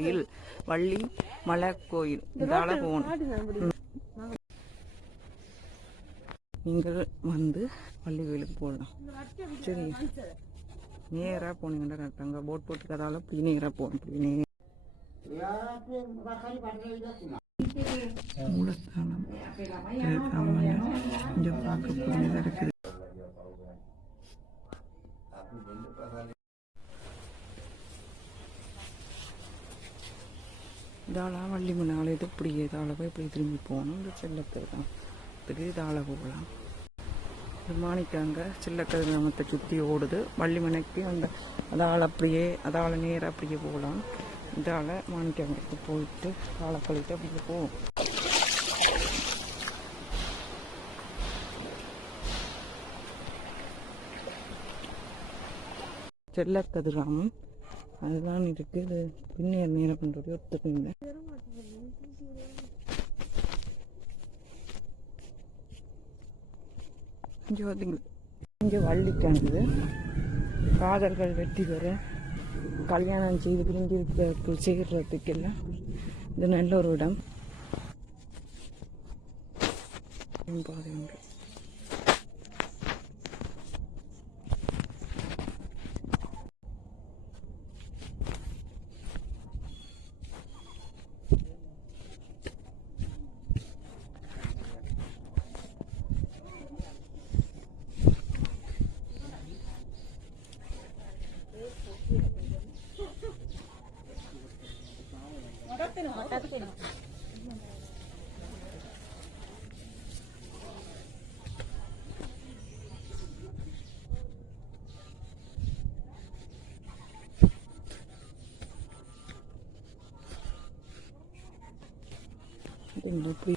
கோயில் வள்ளி மலை கோயில் நீங்கள் வந்து வள்ளி கோயிலுக்கு போகலாம் சரி. நேராக போனீங்கன்னா அங்கே போட் போட்டு அதால இப்படி நேராக போகணும் இப்படி நேரா. மூலஸ்தானம். இங்கே பார்க்கக்கூடியதாக இருக்குது. இதாலாம் வள்ளி மலை ஆலயத்தை இப்படி இதால போய் இப்படி திரும்பி போகணும் இந்த செல்லத்தில் தான். இதுக்கு இதால போகலாம். மாணிக்காங்க சில்லக்கது கிராமத்தை சுற்றி ஓடுது. வள்ளிமனைக்கு அந்த அதால் அப்படியே அதால் நேராக அப்படியே போகலாம். இதால் மாணிக்காங்க போயிட்டு காலை கழித்து அப்படியே போவோம். செல்லக்கதிராமம் அதுதான் இருக்கு. இது பின்னேர் நேரம் பண்ணுறது ஒத்துக்குங்க இங்கே பார்த்தீங்களா இங்கே வள்ளிக்கானது காதல்கள் வெட்டி பெற கல்யாணம் செய்து பிரிஞ்சிருக்க செய்கிறதுக்கெல்லாம் இது நல்ல ஒரு இடம். பாதை உண்டு đừng nó quý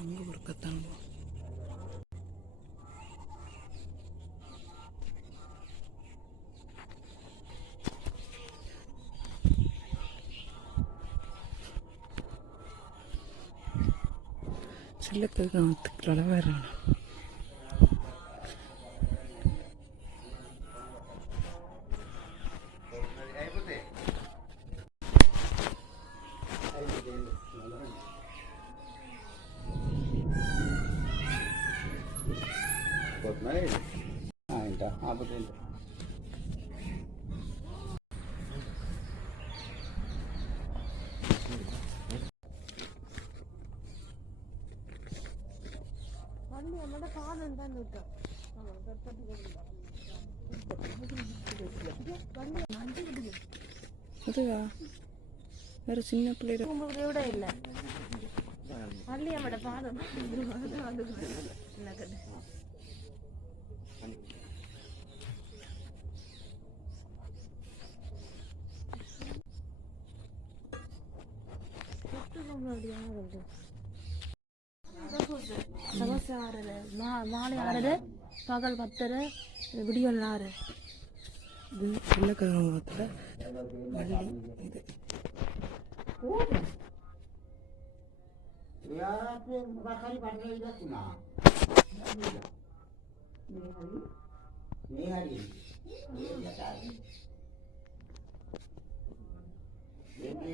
பார்த்தீங்களா இப்படி தங்க ஒருக்கத்தாங்க சில்லக்கது கிராமத்துக்குள்ள வரணும் அதுவா? வேற சின்ன பிள்ளைகள் உங்களுக்கு கூட இல்ல. வள்ளியம்மட பாதம் என்ன கதை? சமோசா ஆறரை மா மாலை ஆறுது பகல் பத்தரை விடியல் ஆறு இது சில்லக்கது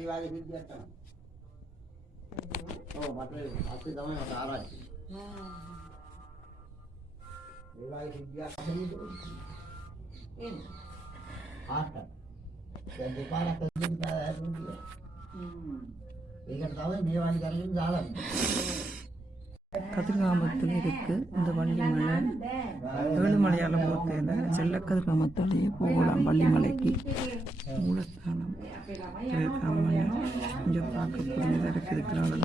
வள்ளி இது கதிர்காமத்தில் இருக்கு இந்த வள்ளிமலை ஏழுமலையால போகிறதுல செல்லக்கதிர் கிராமத்திலேயே போகலாம் வள்ளிமலைக்கு மூலஸ்தானம் திருத்தாமணி இங்கே பார்க்கக்கூடியதாக இருக்குது இருக்கிறாங்க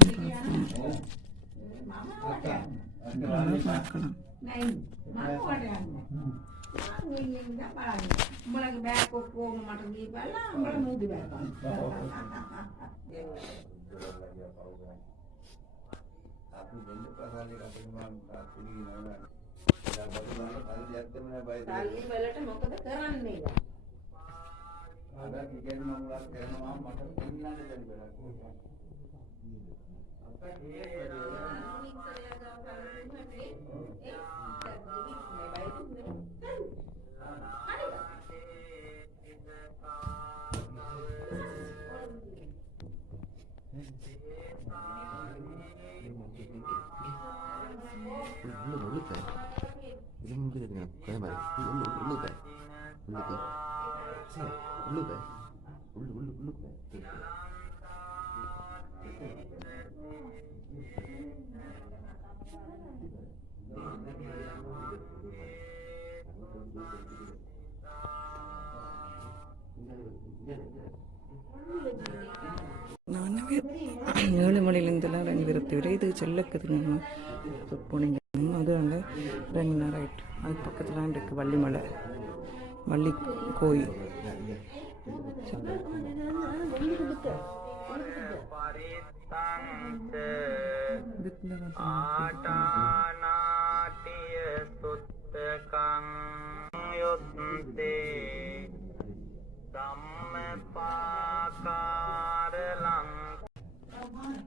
பார்க்கணும் பார்க்கலாம் තල්ලි වලට මොකද කරන්නේ? ආදත් ඉගෙන මම වත් කරනවා මට පෙන්නන්න දෙන්න බෑ. අපට ඒ විතරයදා කරන්නේ ඒ දෙවිස් නෙවෙයි දුන්නේ හරි ඉන්න පානවල உள்ளு உள்ளு உள்ளுக்க நான் ஏழுமலையிலேருந்துலாம் ரெண்டு பேரை தவிர இது செல்லக்குதுங்க போனீங்க. அது அங்கே ரெண்டு ரைட் அது பக்கத்தில் இருக்கு வள்ளிமலை. வள்ளி கோயில். ආටානාටිය සුත්තකං යොත්තේ ධම්මපාකාරලං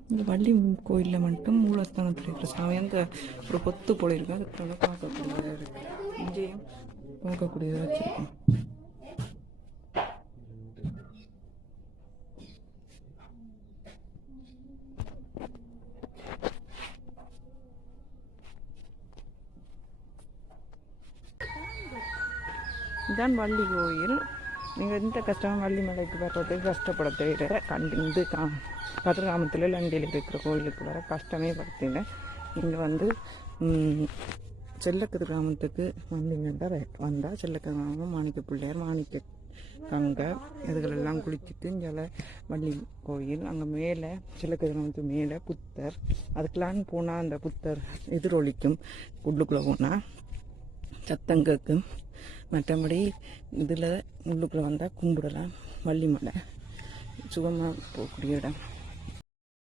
இந்த வள்ளி கோயிலில் மட்டும் மூலஸ்தானத்தில் இருக்கிற சாமி அந்த ஒரு பொத்து போல இருக்கு அதுக்குள்ள பார்க்கக்கூடியதாக இருக்கு இங்கேயும் பார்க்கக்கூடியதாக வச்சிருக்கோம் இதான் வள்ளி கோயில் நீங்கள் எந்த கஷ்டம் வள்ளி மலைக்கு வர்றது கஷ்டப்பட தேவை கண்டு இந்த கா கதிர்காமத்தில் லண்டியில் இருக்கிற கோயிலுக்கு வர கஷ்டமே படுத்திங்க நீங்கள் வந்து ம், கிராமத்துக்கு வந்தீங்கன்னா வந்தால் செல்லக்கதிர் கிராமம் மாணிக்க பிள்ளையார் மாணிக்க கங்கை இதுகளெல்லாம் குளிச்சுட்டு இங்கே வள்ளி கோயில் அங்கே மேலே செல்லக்கதிர் கிராமத்துக்கு மேலே புத்தர். அதுக்கெல்லாம் போனால் அந்த புத்தர் எதிரொலிக்கும். உள்ளுக்குள்ளே போனால் சத்தம் கேட்கும் மற்றபடி இதில் உள்ளுக்குள்ளே வந்தால் கும்பிடலாம் வள்ளிமலை சுகமாக போகக்கூடிய இடம்.